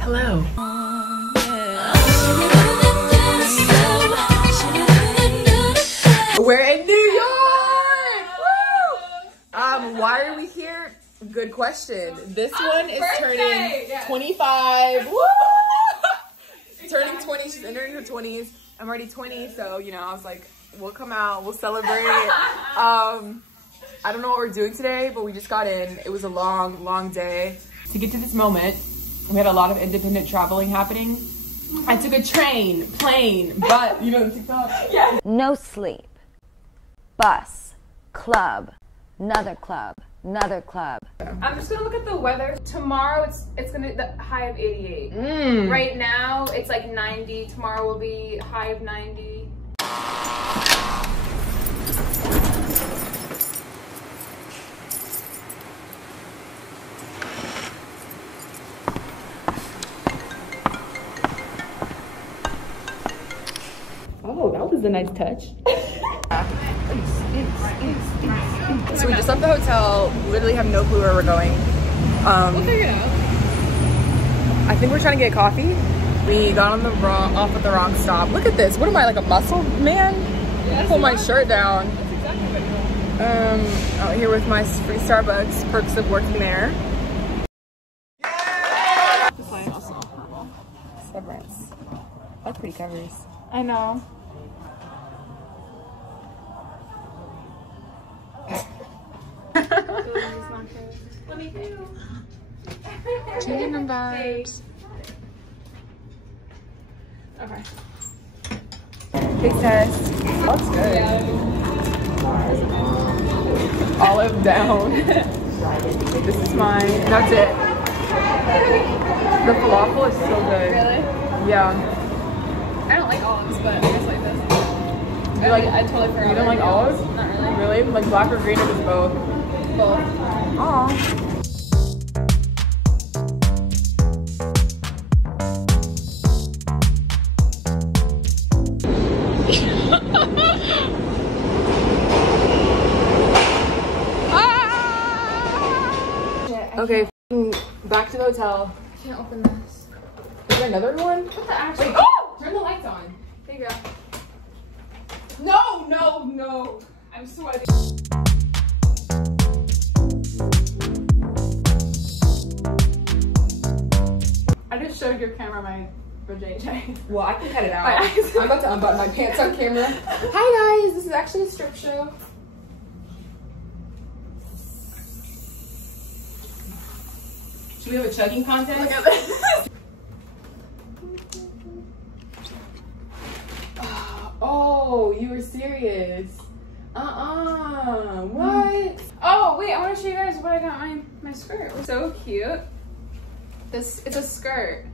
Hello. We're in New York! Woo! Why are we here? Good question. This one is turning 25. Woo! Turning 20, she's entering her 20s. I'm already 20, so you know, I was like, we'll come out, we'll celebrate. I don't know what we're doing today, but we just got in. It was a long, long day. To get to this moment, we had a lot of independent traveling happening. I took a train, plane, but you know the TikTok? Yeah. No sleep. Bus. Club. Another club. Another club. I'm just gonna look at the weather. Tomorrow it's gonna the high of 88. Right now it's like 90. Tomorrow will be high of 90. Oh, that was a nice touch. So we just left the hotel. Literally have no clue where we're going. We'll figure it out. I think we're trying to get coffee. We got on the off at the wrong stop. Look at this. What am I, like a muscle man? Yes, pull my shirt down. That's exactly what you're doing. Out here with my free Starbucks. Perks of working there. This line also purple. Severance. I like pretty covers. I know. Let me do. Changing the vibes. Okay. Taste test. Looks good. Yeah. Olive down. This is mine. And that's it. The falafel is so good. Really? Yeah. I don't like olives, but I just like this. I totally forgot. You don't like olives? Not really. Really? Like black or green or just both? Both. Aww. Okay, back to the hotel. I can't open this. Is there another one? What the actual? Wait, Oh! Turn the lights on. There you go. No, no, no. I'm sweating. I just showed your camera my vajayjay. Well, I can cut it out. My eyes. I'm about to unbutton my pants on camera. Hi guys, this is actually a strip show. Should we have a chugging contest? Look at this. Oh, you were serious. What? Oh wait, I want to show you guys what I got my skirt. So cute. It's a skirt.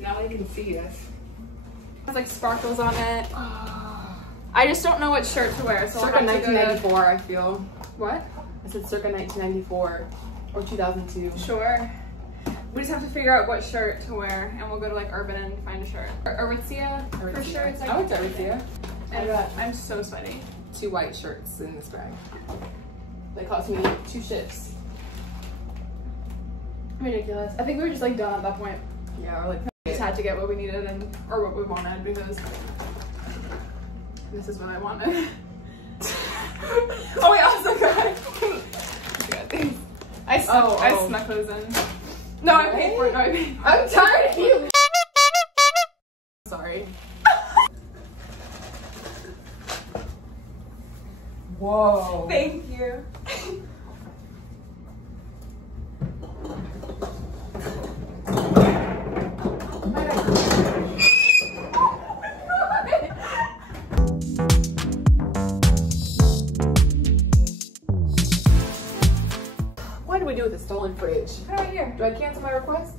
Now you can see us. It has like sparkles on it. I just don't know what shirt to wear. So Circa I'll have to go to- 1994, I feel. What? I said circa 1994 or 2002. Sure. We just have to figure out what shirt to wear, and we'll go to like Urban and find a shirt. Aritzia for sure. It's like, I went to Aritzia. and I'm so sweaty. 2 white shirts in this bag. They cost me 2 shifts. Ridiculous. I think we were just like done at that point. Yeah, we're like, We just had to get what we needed or what we wanted because this is what I wanted. Oh wait, I was like, I snuck those in. No, I paid for it. No, I paid for it. I'm tired of you. Sorry. Whoa. Thank you. What do we do with the stolen fridge? Right here. Do I cancel my request?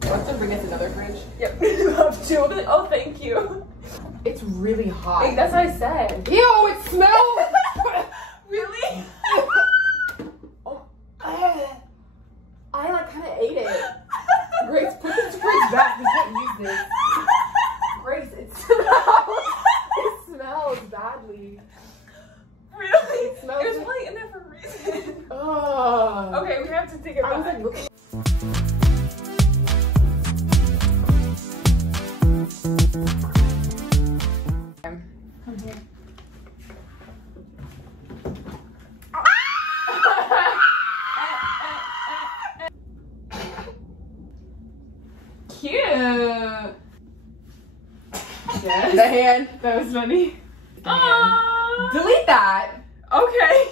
Do I have to bring us another fridge? Yep. You have 2 of it. Oh, thank you. It's really hot. Like, that's what I said. Ew, it smells! Really? Oh, I like kind of ate it. Grace, put this fridge back. We can't use this. Grace, it smells badly. Really? It smells It was like- probably in there for a reason. Oh. Okay, we have have to take it back. I was like, looking. Come here. Cute. Yes. The hand. That was funny. Delete that. Okay.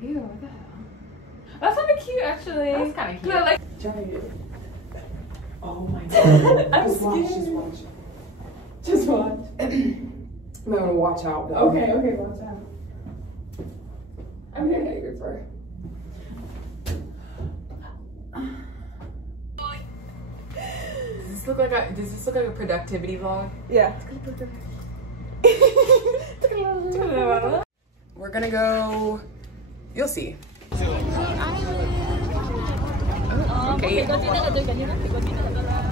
Ew, what the hell? That's kind of cute, actually. That's kind of cute. Yeah, like. Oh my god. I'm Just watch, scared. just watch. Just watch. I'm gonna watch out though. Okay, watch out. I'm gonna get your fur. Does this look like a productivity vlog? Yeah. We're gonna go. You'll see. Okay.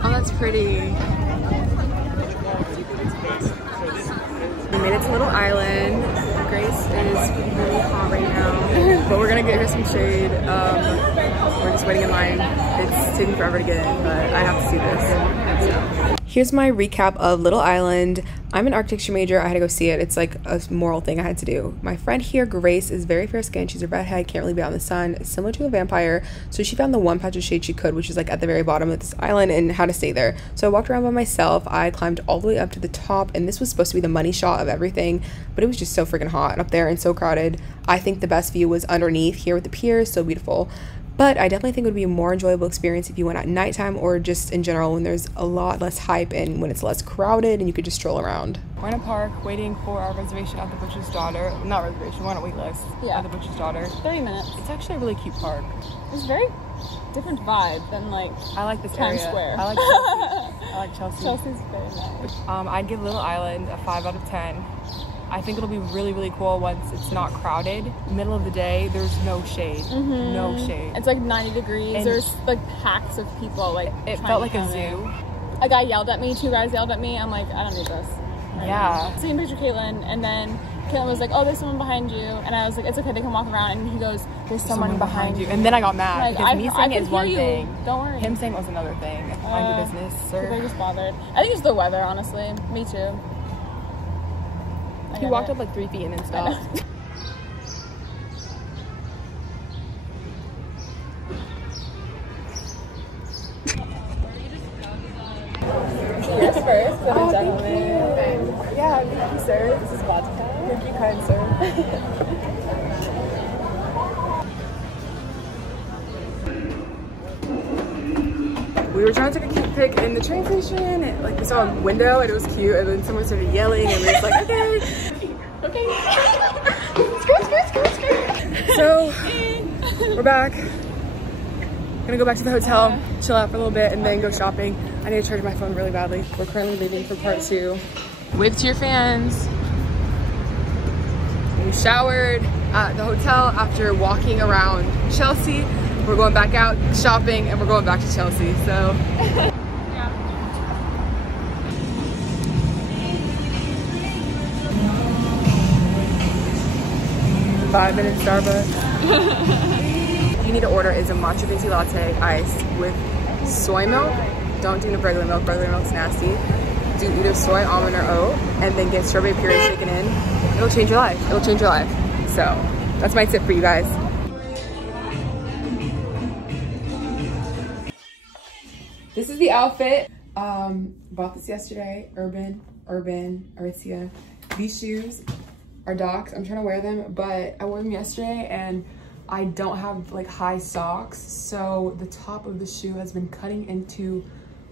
Oh, that's pretty. We made it to Little Island. Grace is really hot right now, but we're gonna get her some shade. We're just waiting in line. It's taking forever to get in, but I have to see this. So. Here's my recap of Little Island. I'm an architecture major. I had to go see it. It's like a moral thing I had to do. My friend here, Grace, is very fair skinned. She's a redhead, can't really be out in the sun, similar to a vampire. So she found the one patch of shade she could, which is like at the very bottom of this island, and how to stay there. So I walked around by myself. I climbed all the way up to the top, and this was supposed to be the money shot of everything, but it was just so freaking hot up there and so crowded. I think the best view was underneath here with the piers, so beautiful. But I definitely think it would be a more enjoyable experience if you went at nighttime or just in general when there's a lot less hype and when it's less crowded and you could just stroll around. We're in a park waiting for our reservation at the Butcher's Daughter. Not reservation, we're on a wait list at the Butcher's Daughter. 30 minutes. It's actually a really cute park. It's very different vibe than like I like this Times area. Square. I like Chelsea. I like Chelsea. Chelsea's very nice. I'd give Little Island a 5 out of 10. I think it'll be really, really cool once it's not crowded. Middle of the day, there's no shade. No shade. It's like 90 degrees. And there's like packs of people. Like it felt like a zoo. A guy yelled at me. 2 guys yelled at me. I'm like, I don't need this. Yeah. Same picture, Caitlin, and then Caitlin was like, "Oh, there's someone behind you," and I was like, "It's okay, they can walk around." And he goes, "There's someone behind you." And then I got mad like, because me saying it is one thing. Don't worry. Him saying it was another thing. Mind your business, sir. They just bothered. I think it's the weather, honestly. Me too. He walked up like 3 feet and then stopped. Cheers first, then a gentleman. Yeah, thank you, sir. This is vodka. Thank you, kind sir. We were trying to take a cute pic in the train station, and like we saw a window and it was cute, and then someone started yelling, and we were just like, okay. So we're back. Gonna go back to the hotel, chill out for a little bit, and then go shopping. I need to charge my phone really badly. We're currently leaving for part 2. Wave to your fans. We showered at the hotel after walking around Chelsea. We're going back out shopping, and we're going back to Chelsea. So. 5-minute Starbucks. You need to order is a matcha venti latte iced with soy milk. Don't do regular milk. Regular milk's nasty. Do either soy, almond, or oat, and then get strawberry puree shaken in. It'll change your life. It'll change your life. So that's my tip for you guys. This is the outfit. Bought this yesterday. Urban, Aritzia. These shoes are Docs. I'm trying to wear them, but I wore them yesterday and I don't have like high socks, so the top of the shoe has been cutting into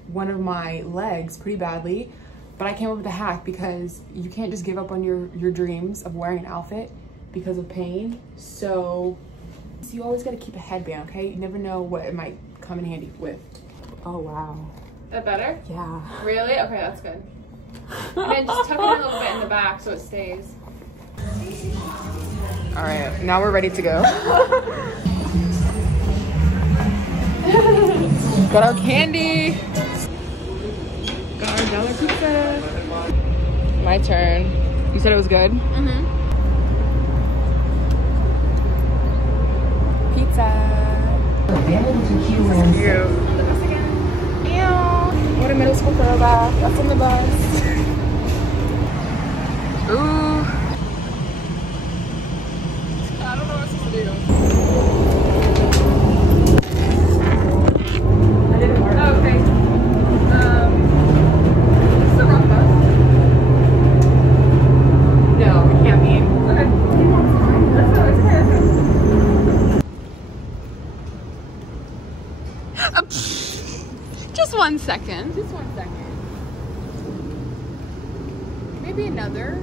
one of my legs pretty badly. But I came up with a hack because you can't just give up on your dreams of wearing an outfit because of pain. So you always got to keep a headband, okay? You never know what it might come in handy with. Oh wow. That better? Yeah. Really? Okay, that's good. And then just tuck it in a little bit in the back so it stays. All right, now we're ready to go. Got our candy. Got our dollar pizza. My turn. You said it was good? Mm-hmm. Pizza. Cute. Ew. What a middle school throwback. That's on the bus. Ooh. I don't know what I'm supposed to do. That didn't work. Oh, okay. This is a rough bus. No, it can't be. Okay. That's okay. Just 1 second. Just 1 second. Maybe another.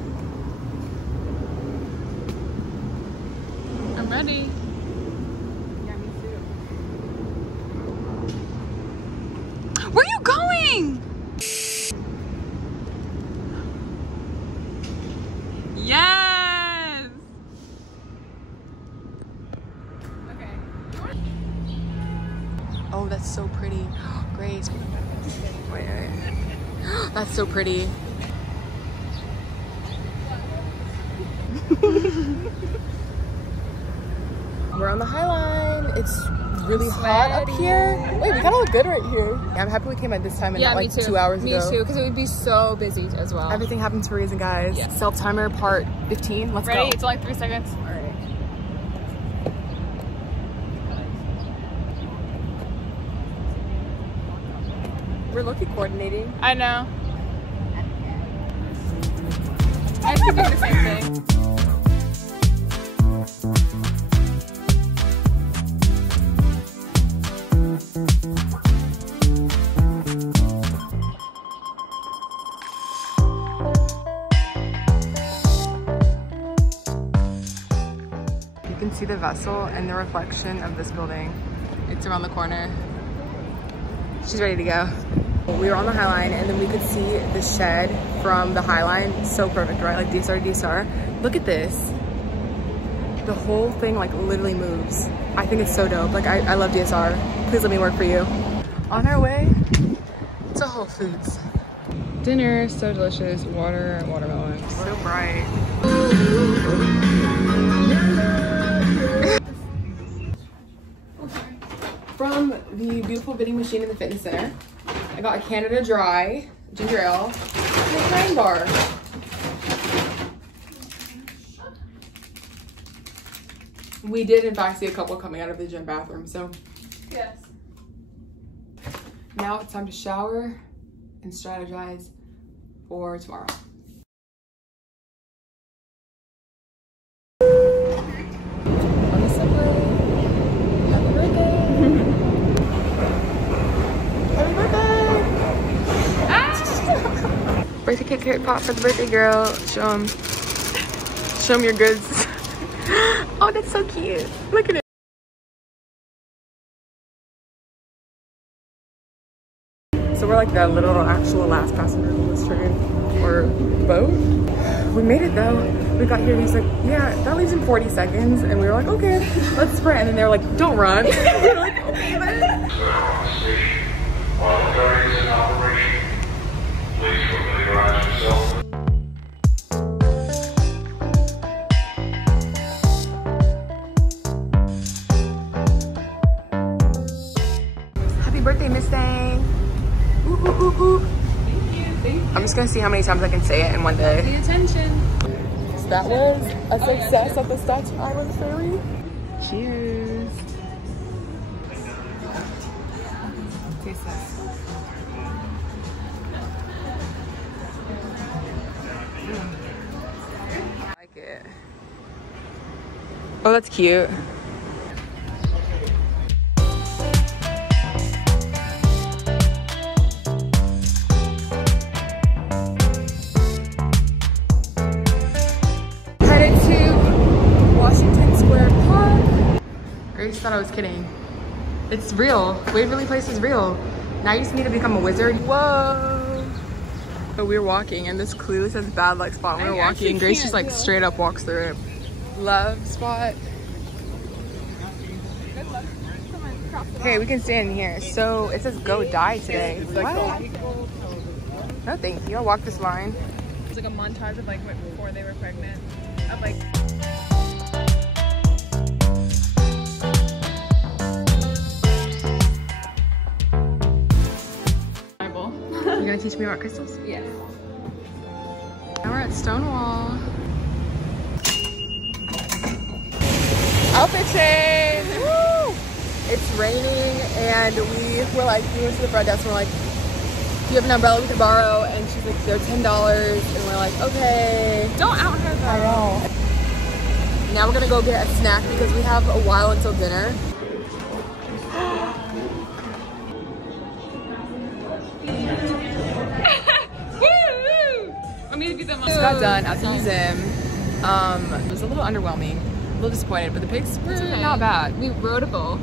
I'm ready. Yeah, me too. Where are you going? Yes. Okay. Oh, that's so pretty. Great. Wait. That's so pretty. We're on the High Line. It's really hot up here. Wait, we gotta look good right here. Yeah, I'm happy we came at this time and not like 2 hours ago. Me too, because it would be so busy as well. Everything happens for a reason, guys. Yeah. Self-timer part 15. Let's Ready? go. It's like 3 seconds. All right. We're lucky coordinating. I know. I have to do the same thing. You can see the vessel and the reflection of this building. It's around the corner. She's ready to go. We were on the High Line and then we could see the shed from the High Line. So perfect, right? Like DSR to DSR. Look at this. The whole thing like literally moves. I think it's so dope. Like I love DSR. Please let me work for you. On our way to Whole Foods. Dinner, so delicious. Water, watermelon. So bright. From the beautiful vending machine in the fitness center, I got a Canada Dry ginger ale and a Klein bar. We did in fact see a couple coming out of the gym bathroom, so Yes. now it's time to shower and strategize for tomorrow. On the subway. Happy birthday! Happy birthday! Birthday cake carrot pop for the birthday girl. Show them your goods. Oh, that's so cute. Look at it. So we're like the literal actual last passenger on this train or boat. We made it though. We got here and he's like, yeah, that leaves in 40 seconds. And we were like, okay, let's sprint. And then they were like, don't run. We were like, okay then. Authorities in operation. Please familiarize yourself. Happy birthday, Miss Thang. Ooh, ooh, ooh, ooh. Thank you. Thank you. I'm just gonna see how many times I can say it in one day. Pay attention. So that was a success at the Statue Island Ferry. Cheers. Taste this. I like it. Oh, that's cute. Headed to Washington Square Park. Grace thought I was kidding. It's real. Waverly Place is real. Now you just need to become a wizard. Whoa. But we're walking and this clearly says bad luck spot. We're walking and Grace just like straight up walks through it. Love spot. Okay, we can stand in here. So it says go die today. What? No thank you. I'll walk this line. It's like a montage of like before they were pregnant. Of like. You're gonna teach me about crystals? Yes. Now we're at Stonewall. Outfit change! Woo! It's raining and we were like, we went to the front desk and we're like, do you have an umbrella we could borrow? And she's like, they're $10. And we're like, okay. Don't out her though. I know. Now we're gonna go get a snack because we have a while until dinner. Just got done at the museum. It was a little underwhelming, a little disappointed, but the pigs were not bad. We rode a boat.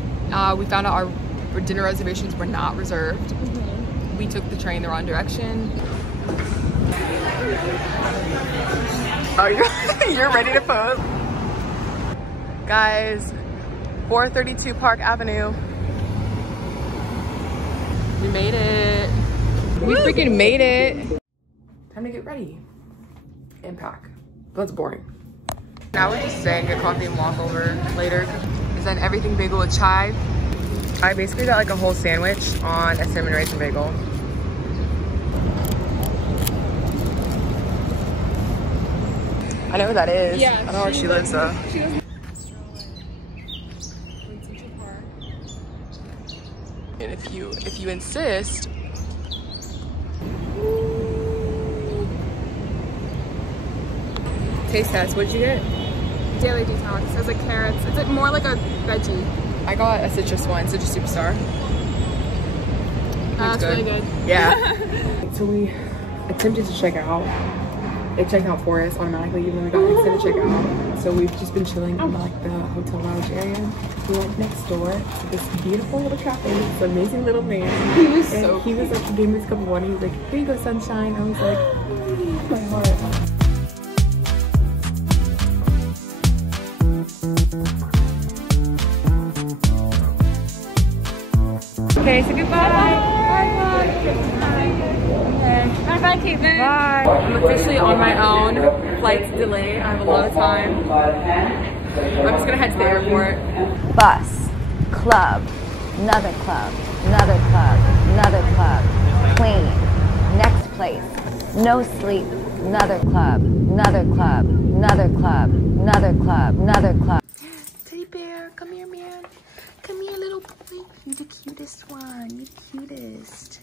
We found out our dinner reservations were not reserved. We took the train the wrong direction. Oh, you're ready to pose? Guys, 432 Park Avenue. We made it. We freaking made it. Time to get ready and pack. That's boring. Now we're just staying, get coffee and walk over later. Is then everything bagel with chive. I basically got like a whole sandwich on a cinnamon raisin bagel. I know who that is. Yeah, I don't know where she lives though. She was And if you insist. Taste test, what'd you get? daily detox. It has like carrots. It's like more like a veggie. I got a citrus one, Citrus Superstar. That's really good. Yeah. So we attempted to check out. It checked out for us automatically even though we got extended checkout. So we've just been chilling in like the hotel lounge area. We went next door to this beautiful little cafe with this amazing little man. He was and so he was like, he gave me this cup of water. He was like, here you go, sunshine. I was like, my heart. Okay, so goodbye. Bye, Kaitelyn. Bye. I'm officially on my own. Flight's delayed. I have a lot of time. I'm just gonna head to the airport. Bus, club, another club, another club, another club, plane, next place, no sleep, another club, another club, another club, another club, another club. Teddy bear, come here, man. Come here, little boy. You're the cutest one. You're the cutest.